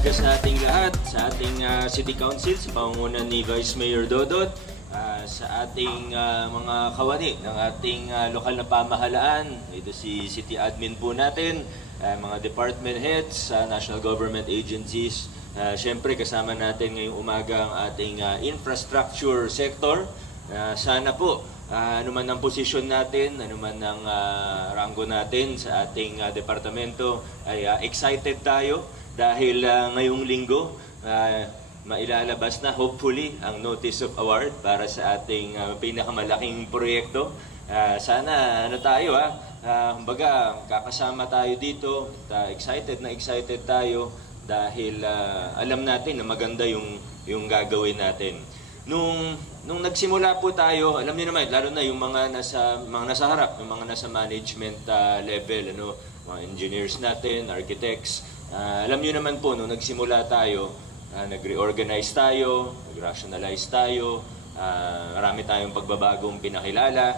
umaga sa ating lahat, sa ating City Council, sa pangunguna ni Vice Mayor Dodot, sa ating mga kawani ng ating lokal na pamahalaan. Ito si City Admin po natin, mga department heads, national government agencies. Siyempre kasama natin ngayong umaga ang ating infrastructure sector. Sana po, ano man ang posisyon natin, ano man ang ranggo natin sa ating departamento, ay excited tayo dahil ngayong linggo, mailalabas na hopefully ang Notice of Award para sa ating pinakamalaking proyekto. Sana ano tayo kumbaga kakasama tayo dito, excited tayo dahil alam natin na maganda yung gagawin natin. Nung nagsimula po tayo, alam niyo naman, lalo na yung mga nasa harap, yung mga nasa management level, mga engineers natin, architects, alam niyo naman po, nung nagsimula tayo, nag-reorganize tayo, nag-rationalize tayo, marami tayong pagbabagong pinakilala,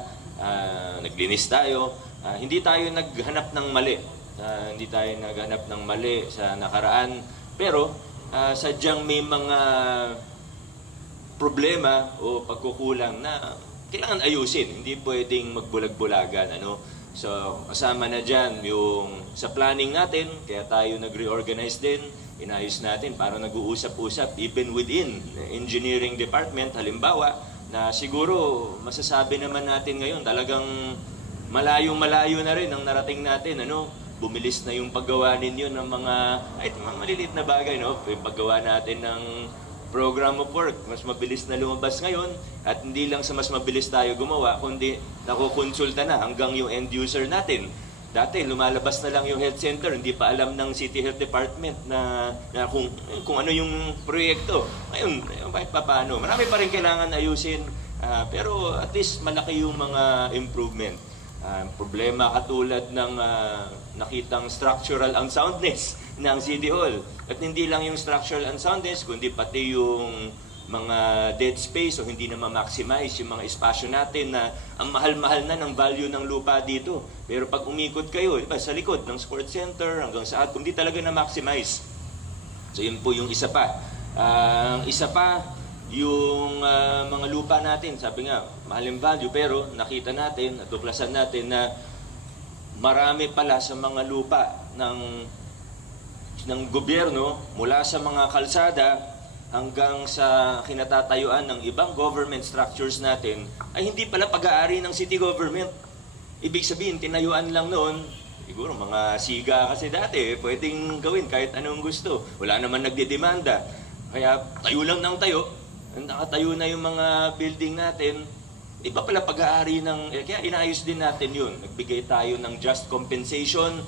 naglinis tayo, hindi tayo naghanap ng mali, sa nakaraan, pero sadyang may mga problema o pagkukulang na kailangan ayusin, hindi pwedeng magbulag-bulagan. So, kasama na dyan yung sa planning natin, kaya tayo nag-reorganize din, inayos natin para nag-uusap-usap even within the engineering department. Halimbawa, na siguro masasabi naman natin ngayon, talagang malayong-malayo na rin ang narating natin. Bumilis na yung paggawa ninyo ng mga maliliit na bagay, yung paggawa natin ng program of work, mas mabilis na lumabas ngayon at hindi lang sa mas mabilis tayo gumawa, kundi nakukonsulta na hanggang yung end user natin. Dati, lumalabas na lang yung health center, hindi pa alam ng City Health Department na kung ano yung proyekto. Ngayon, kahit pa paano. Marami pa rin kailangan ayusin, pero at least malaki yung mga improvement. Problema katulad ng nakitang structural unsoundness ng City Hall. At hindi lang yung structural unsoundness, kundi pati yung mga dead space o hindi na ma-maximize yung mga espasyo natin na ang mahal-mahal na ng value ng lupa dito. Pero pag umikot kayo, sa likod ng sports center hanggang sa hindi talaga na-maximize. So yun po yung isa pa. Isa pa, yung mga lupa natin, sabi nga, mahal yung value, pero nakita natin at tuklasan natin na marami pala sa mga lupa ng gobyerno, mula sa mga kalsada hanggang sa kinatatayuan ng ibang government structures natin, ay hindi pala pag-aari ng city government. Ibig sabihin, tinayuan lang noon, siguro mga siga kasi dati, pwedeng gawin kahit anong gusto. Wala naman nagdedemanda. Kaya tayo lang ng tayo, nakatayo na yung mga building natin, iba pala pag-aari kaya inayos din natin yun. Nagbigay tayo ng just compensation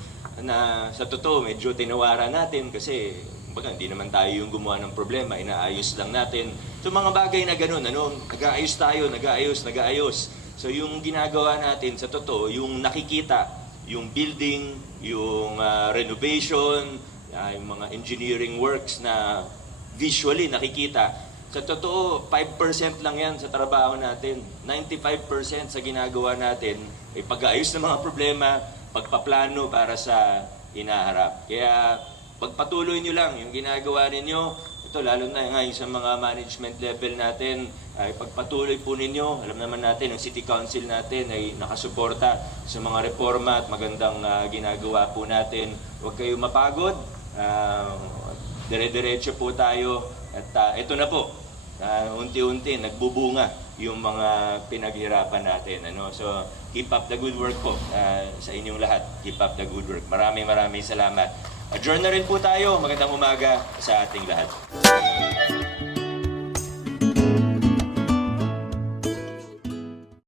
na sa totoo medyo tinawaran natin kasi hindi naman tayo yung gumawa ng problema, inaayos lang natin. So mga bagay na ganun, nag-aayos tayo, nag-aayos. So yung ginagawa natin sa totoo, yung nakikita, yung building, yung renovation, yung mga engineering works na visually nakikita, sa totoo, 5% lang yan sa trabaho natin. 95% sa ginagawa natin ay pag-aayos ng mga problema, pagpaplano para sa hinaharap. Kaya pagpatuloy nyo lang yung ginagawa ninyo, ito lalo na ngayon sa mga management level natin, ay pagpatuloy po ninyo. Alam naman natin, ang City Council natin ay nakasuporta sa mga reforma at magandang ginagawa po natin. Huwag kayong mapagod, dire-diretso po tayo at ito na po. Unti-unti nagbubunga yung mga pinaghirapan natin. So, keep up the good work po sa inyong lahat. Keep up the good work. Maraming salamat. Adjourn na rin po tayo. Magandang umaga sa ating lahat.